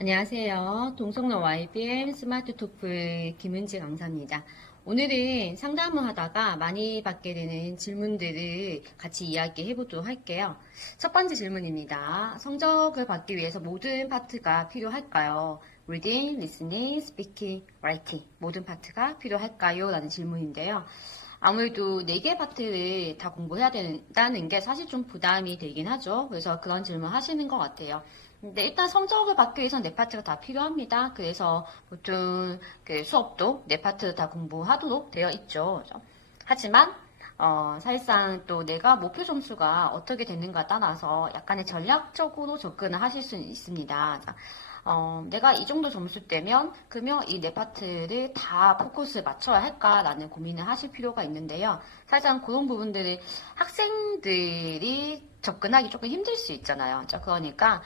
안녕하세요. 동성로 YBM 스마트 토플 김은지 강사입니다. 오늘은 상담을 하다가 많이 받게 되는 질문들을 같이 이야기해 보도록 할게요. 첫 번째 질문입니다. 성적을 받기 위해서 모든 파트가 필요할까요? Reading, Listening, Speaking, Writing 모든 파트가 필요할까요? 라는 질문인데요. 아무래도 4개 파트를 다 공부해야 된다는 게 사실 좀 부담이 되긴 하죠. 그래서 그런 질문 하시는 것 같아요. 근데 일단 성적을 받기 위해서는 4파트가 다 필요합니다. 그래서 보통 그 수업도 4파트 다 공부하도록 되어 있죠. 그죠? 하지만 사실상 또 내가 목표 점수가 어떻게 되는가 따라서 약간의 전략적으로 접근을 하실 수는 있습니다. 내가 이 정도 점수대면 그러면 이 4파트를 다 포커스에 맞춰야 할까라는 고민을 하실 필요가 있는데요. 사실상 그런 부분들을 학생들이 접근하기 조금 힘들 수 있잖아요. 그러니까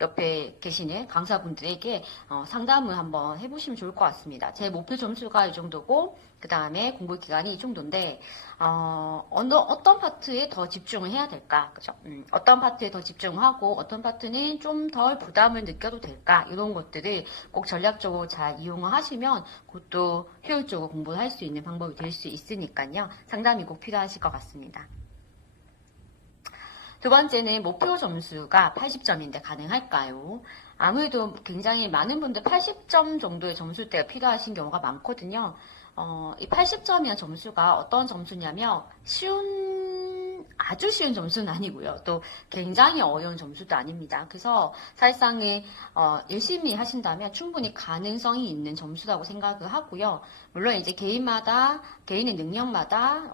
옆에 계시는 강사분들에게 상담을 한번 해보시면 좋을 것 같습니다. 제 목표 점수가 이 정도고 그 다음에 공부 기간이 이 정도인데 어떤 파트에 더 집중을 해야 될까? 그죠? 어떤 파트에 더 집중하고 어떤 파트는 좀 덜 부담을 느껴도 될까? 이런 것들을 꼭 전략적으로 잘 이용을 하시면 그것도 효율적으로 공부를 할 수 있는 방법이 될 수 있으니까요. 상담이 꼭 필요하실 것 같습니다. 두 번째는 목표 점수가 80점인데 가능할까요? 아무래도 굉장히 많은 분들 80점 정도의 점수대가 필요하신 경우가 많거든요. 이 80점이라는 점수가 어떤 점수냐면 아주 쉬운 점수는 아니고요. 또 굉장히 어려운 점수도 아닙니다. 그래서 사실상에 열심히 하신다면 충분히 가능성이 있는 점수라고 생각을 하고요. 물론 이제 개인의 능력마다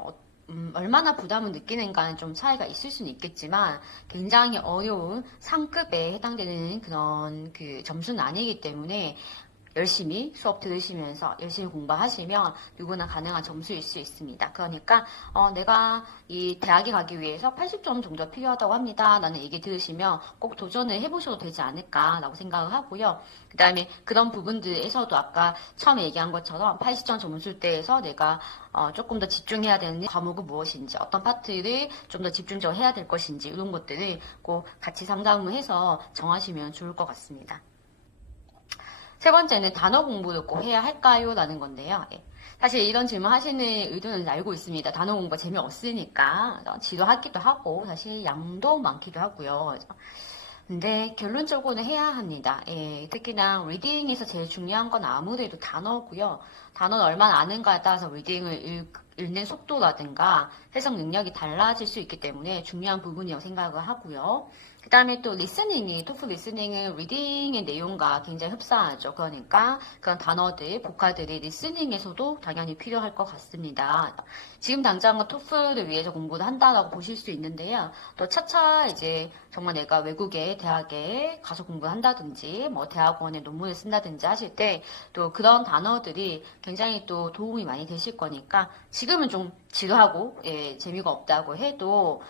얼마나 부담을 느끼는가는 좀 차이가 있을 수는 있겠지만 굉장히 어려운 상급에 해당되는 그런 그 점수는 아니기 때문에 열심히 수업 들으시면서 열심히 공부하시면 누구나 가능한 점수일 수 있습니다. 그러니까 내가 이 대학에 가기 위해서 80점 정도 필요하다고 합니다. 라는 얘기 들으시면 꼭 도전을 해보셔도 되지 않을까라고 생각을 하고요. 그 다음에 그런 부분들에서도 아까 처음에 얘기한 것처럼 80점 점수대에서 내가 조금 더 집중해야 되는 과목은 무엇인지 어떤 파트를 좀 더 집중적으로 해야 될 것인지 이런 것들을 꼭 같이 상담을 해서 정하시면 좋을 것 같습니다. 세 번째는 단어 공부를 꼭 해야 할까요? 라는 건데요. 사실 이런 질문 하시는 의도는 알고 있습니다. 단어 공부가 재미없으니까 지루하기도 하고 사실 양도 많기도 하고요. 근데 결론적으로는 해야 합니다. 특히나 리딩에서 제일 중요한 건 아무래도 단어고요. 단어는 얼마나 아는가에 따라서 리딩을 읽는 속도라든가 해석 능력이 달라질 수 있기 때문에 중요한 부분이라고 생각을 하고요. 그 다음에 또 리스닝이, 토플 리스닝은 리딩의 내용과 굉장히 흡사하죠. 그러니까 그런 단어들, 보카들이 리스닝에서도 당연히 필요할 것 같습니다. 지금 당장은 토플을 위해서 공부를 한다라고 보실 수 있는데요. 또 차차 이제 정말 내가 외국의 대학에 가서 공부를 한다든지 뭐 대학원에 논문을 쓴다든지 하실 때 또 그런 단어들이 굉장히 또 도움이 많이 되실 거니까 지금은 좀 지루하고 재미가 없다고 해도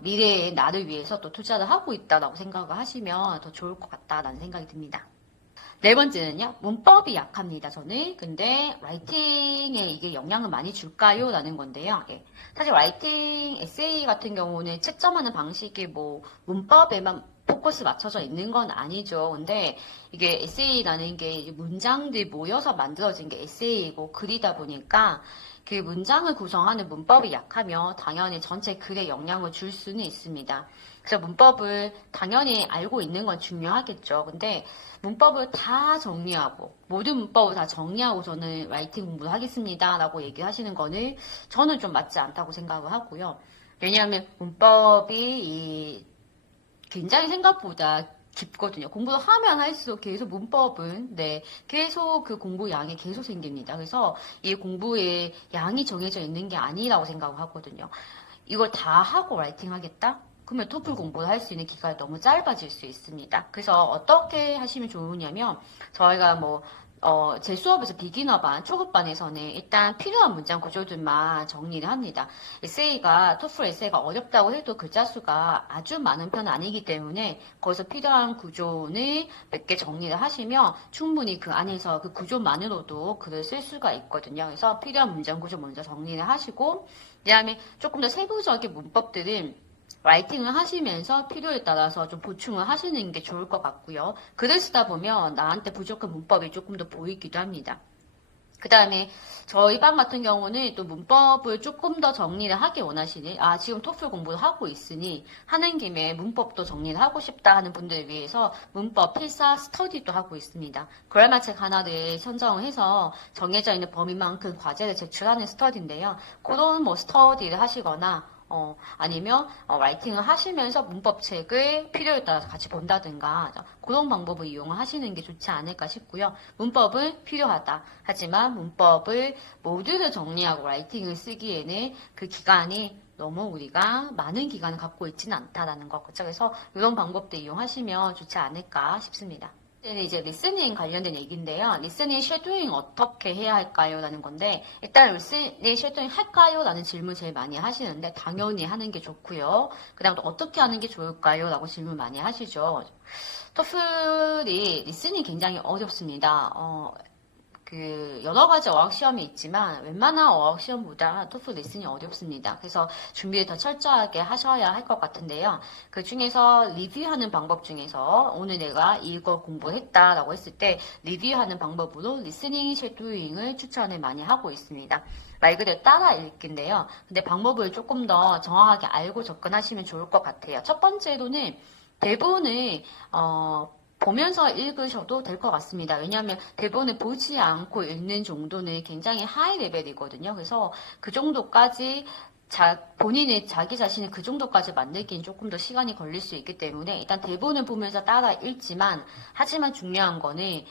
미래의 나를 위해서 또 투자를 하고 있다라고 생각을 하시면 더 좋을 것 같다라는 생각이 듭니다. 네 번째는요, 문법이 약합니다, 저는. 근데, 라이팅에 이게 영향을 많이 줄까요? 라는 건데요. 사실, 라이팅, 에세이 같은 경우는 채점하는 방식이 뭐, 문법에만 포커스 맞춰져 있는 건 아니죠. 근데, 이게 에세이라는 게 문장들이 모여서 만들어진 게 에세이고 글이다 보니까, 그 문장을 구성하는 문법이 약하면 당연히 전체 글에 영향을 줄 수는 있습니다. 그래서 문법을 당연히 알고 있는 건 중요하겠죠. 근데 문법을 다 정리하고 모든 문법을 다 정리하고 저는 라이팅 공부를 하겠습니다 라고 얘기하시는 거는 저는 좀 맞지 않다고 생각을 하고요. 왜냐하면 문법이 굉장히 생각보다 깊거든요. 공부를 하면 할수록 계속 문법은 계속 그 공부 양이 계속 생깁니다. 그래서 이 공부의 양이 정해져 있는 게 아니라고 생각을 하거든요. 이걸 다 하고 라이팅 하겠다? 그러면 토플 공부를 할 수 있는 기간이 너무 짧아질 수 있습니다. 그래서 어떻게 하시면 좋으냐면 저희가 뭐 제 수업에서 비기너반, 초급반에서는 일단 필요한 문장 구조들만 정리를 합니다. 에세이가, 토플 에세이가 어렵다고 해도 글자 수가 아주 많은 편은 아니기 때문에 거기서 필요한 구조는 몇 개 정리를 하시면 충분히 그 안에서 그 구조만으로도 글을 쓸 수가 있거든요. 그래서 필요한 문장 구조 먼저 정리를 하시고, 그 다음에 조금 더 세부적인 문법들은 라이팅을 하시면서 필요에 따라서 좀 보충을 하시는 게 좋을 것 같고요. 글을 쓰다 보면 나한테 부족한 문법이 조금 더 보이기도 합니다. 그 다음에 저희 반 같은 경우는 또 문법을 조금 더 정리를 하기 원하시는, 지금 토플 공부를 하고 있으니 하는 김에 문법도 정리를 하고 싶다 하는 분들을 위해서 문법 필사 스터디도 하고 있습니다. 그라마 책 하나를 선정을 해서 정해져 있는 범위만큼 과제를 제출하는 스터디인데요. 그런 뭐 스터디를 하시거나 아니면 라이팅을 하시면서 문법책을 필요에 따라서 같이 본다든가 그런 방법을 이용하시는 게 좋지 않을까 싶고요. 문법은 필요하다. 하지만 문법을 모두를 정리하고 라이팅을 쓰기에는 그 기간이 너무 우리가 많은 기간을 갖고 있지는 않다라는 것. 그래서 이런 방법도 이용하시면 좋지 않을까 싶습니다. 이제 리스닝 관련된 얘기인데요. 리스닝 쉐도잉 어떻게 해야 할까요? 라는 건데, 일단 리스닝 쉐도잉 할까요? 라는 질문 제일 많이 하시는데, 당연히 하는 게 좋고요. 그 다음 또 어떻게 하는 게 좋을까요? 라고 질문 많이 하시죠. 토플이 리스닝 굉장히 어렵습니다. 여러 가지 어학 시험이 있지만 웬만한 어학 시험보다 토플 리스닝이 어렵습니다. 그래서 준비를 더 철저하게 하셔야 할 것 같은데요. 그 중에서 리뷰하는 방법 중에서 오늘 내가 이걸 공부했다라고 했을 때 리뷰하는 방법으로 리스닝 쉐도잉을 추천을 많이 하고 있습니다. 말 그대로 따라 읽기인데요. 근데 방법을 조금 더 정확하게 알고 접근하시면 좋을 것 같아요. 첫 번째로는 대본을 보면서 읽으셔도 될 것 같습니다. 왜냐하면 대본을 보지 않고 읽는 정도는 굉장히 하이 레벨이거든요. 그래서 그 정도까지 본인의 자기 자신을 그 정도까지 만들기는 조금 더 시간이 걸릴 수 있기 때문에 일단 대본을 보면서 따라 읽지만 하지만 중요한 거는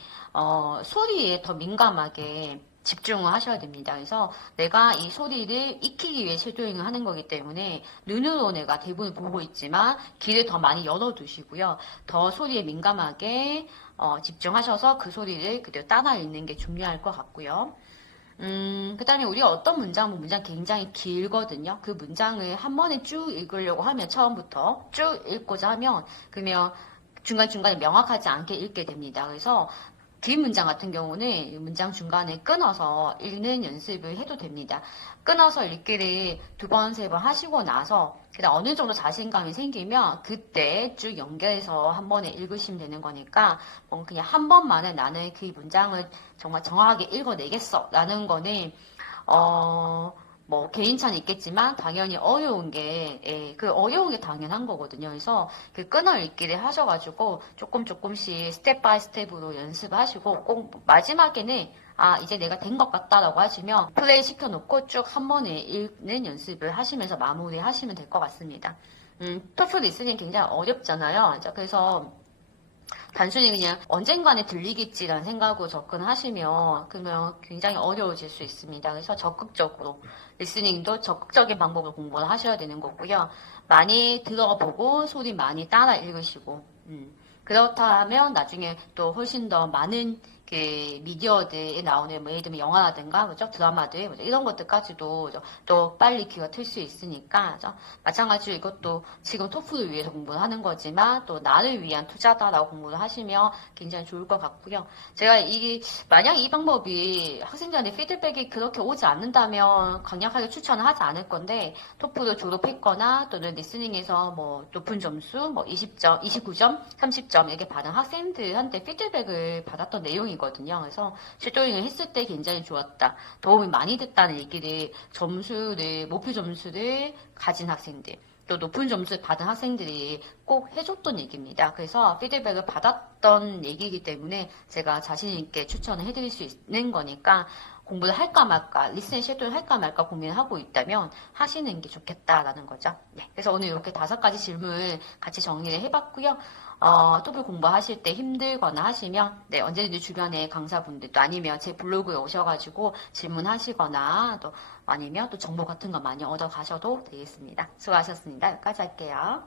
소리에 더 민감하게 집중을 하셔야 됩니다. 그래서 내가 이 소리를 익히기 위해 쉐도잉을 하는 거기 때문에 눈으로 내가 대본을 보고 있지만 귀를 더 많이 열어두시고요. 더 소리에 민감하게 집중하셔서 그 소리를 그대로 따라 읽는 게 중요할 것 같고요. 그 다음에 우리가 어떤 문장 굉장히 길거든요. 그 문장을 한 번에 쭉 읽으려고 하면 처음부터 쭉 읽고자 하면 그러면 중간중간에 명확하지 않게 읽게 됩니다. 그래서 긴 문장 같은 경우는 문장 중간에 끊어서 읽는 연습을 해도 됩니다. 끊어서 읽기를 두 번, 세 번 하시고 나서 그다음 어느 정도 자신감이 생기면 그때 쭉 연결해서 한 번에 읽으시면 되는 거니까 그냥 한 번만에 나는 그 문장을 정말 정확하게 읽어내겠어 라는 거는 뭐 개인차는 있겠지만 당연히 어려운 게 그 어려운 게 당연한 거거든요. 그래서 그 끊어 읽기를 하셔가지고 조금씩 스텝 바이 스텝으로 연습하시고 꼭 마지막에는 이제 내가 된 것 같다라고 하시면 플레이 시켜놓고 쭉 한 번에 읽는 연습을 하시면서 마무리 하시면 될 것 같습니다. 토플 리스닝 굉장히 어렵잖아요. 그래서 단순히 그냥 언젠가는 들리겠지라는 생각으로 접근하시면 그러면 굉장히 어려워질 수 있습니다. 그래서 적극적으로 리스닝도 적극적인 방법으로 공부를 하셔야 되는 거고요. 많이 들어보고 소리 많이 따라 읽으시고 그렇다면 나중에 또 훨씬 더 많은 그 미디어들에 나오는 뭐 예를 들면 영화라든가 그죠? 드라마들 그죠? 이런 것들까지도 그죠? 또 빨리 귀가 틀 수 있으니까 그죠? 마찬가지로 이것도 지금 토플을 위해서 공부를 하는 거지만 또 나를 위한 투자다라고 공부를 하시면 굉장히 좋을 것 같고요. 제가 만약 이 방법이 학생들한테 피드백이 그렇게 오지 않는다면 강력하게 추천을 하지 않을 건데 토플을 졸업했거나 또는 리스닝에서 뭐 높은 점수 뭐 20점, 29점, 30점 이렇게 받은 학생들한테 피드백을 받았던 내용이거든요. 그래서 쉐도잉을 했을 때 굉장히 좋았다. 도움이 많이 됐다는 얘기를 목표 점수를 가진 학생들 또 높은 점수를 받은 학생들이 꼭 해줬던 얘기입니다. 그래서 피드백을 받았던 얘기이기 때문에 제가 자신 있게 추천을 해드릴 수 있는 거니까 공부를 할까 말까, 리스닝 쉐도잉 할까 말까 고민하고 있다면 하시는 게 좋겠다라는 거죠. 네, 그래서 오늘 이렇게 5가지 질문을 같이 정리를 해봤고요. 토플 공부하실 때 힘들거나 하시면 언제든지 주변에 강사분들 또 아니면 제 블로그에 오셔가지고 질문하시거나 또 아니면 또 정보 같은 거 많이 얻어 가셔도 되겠습니다. 수고하셨습니다. 여기까지 할게요.